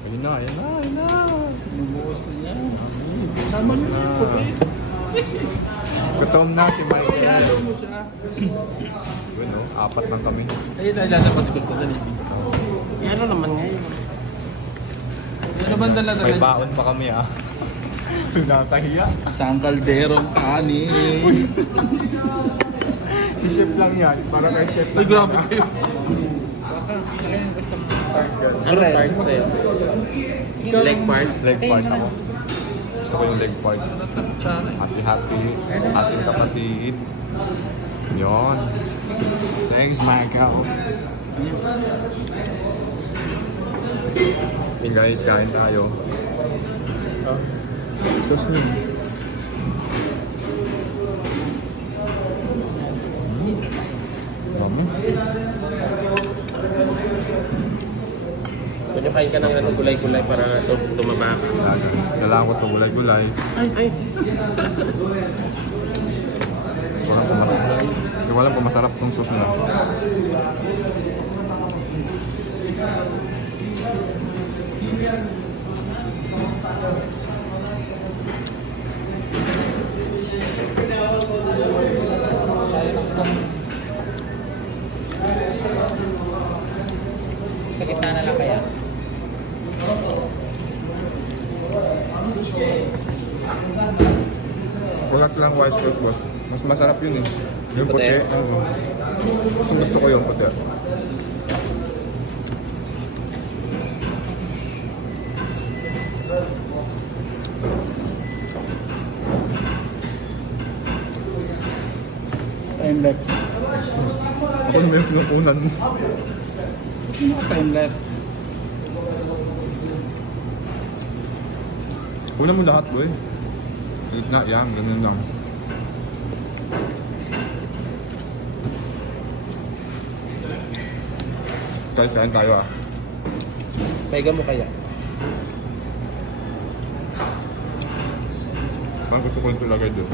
Ayun na, ayun na, ayun na. Bumuhos na yan. Sama niyo yung COVID. Gutom na si Michael. Ay, halo mo siya. Yun o, 4 lang kami. Ayun na, lalabas ko ito. Ano naman ngayon? Ano naman dala-dala? May baon pa kami ah. Nakahiya. Isang kalderong kanin. Si chef lang yan. Para kay chef lang. Ay, grabe kayo. Ano part sa'yo? Leg part? Leg part ako. Gusto ko yung leg part. Hati-hati. Ating kapatid. Yun. Thanks, Michael. Hey guys, kain tayo. Sauce nyo. Mami. Pwede kain ka ng ano, gulay-gulay para tumaba ka. Kailangan ko ito gulay-gulay. Ay! Hindi ko alam kung masarap itong sauce nila. Sa gitna na lang kaya? Kulat lang white sauce, boss. Mas masarap yun eh. Yung puti. Gusto ko yung puti. Time lapse. Ako na may pinukunan mo. Time lapse. Kunan mo lahat, boy. Gitna, yan. Ganun lang. Guys, kain tayo ah. Paiga mo kaya? Parang gusto ko yung tulagay doon.